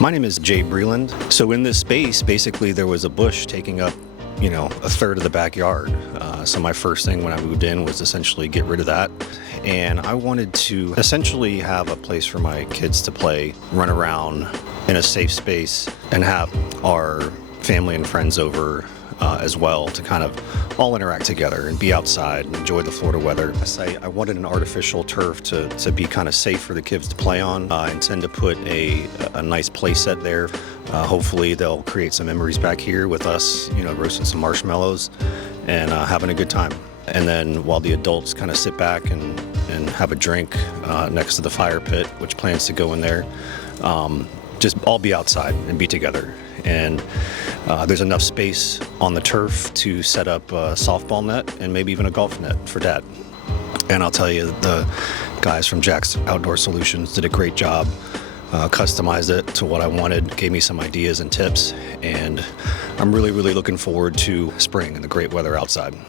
My name is Jay Breland. So in this space, basically there was a bush taking up, a third of the backyard. So my first thing when I moved in was essentially get rid of that. And I wanted to essentially have a place for my kids to play, run around in a safe space, and have our family and friends over as well to kind of all interact together and be outside and enjoy the Florida weather. I wanted an artificial turf to be kind of safe for the kids to play on. I intend to put a nice play set there. Hopefully they'll create some memories back here with us, roasting some marshmallows and having a good time. And then while the adults kind of sit back and have a drink next to the fire pit, which plans to go in there, just all be outside and be together. And there's enough space on the turf to set up a softball net and maybe even a golf net for Dad. And I'll tell you, the guys from Jax Outdoor Solutions did a great job, customized it to what I wanted, gave me some ideas and tips, and I'm really, really looking forward to spring and the great weather outside.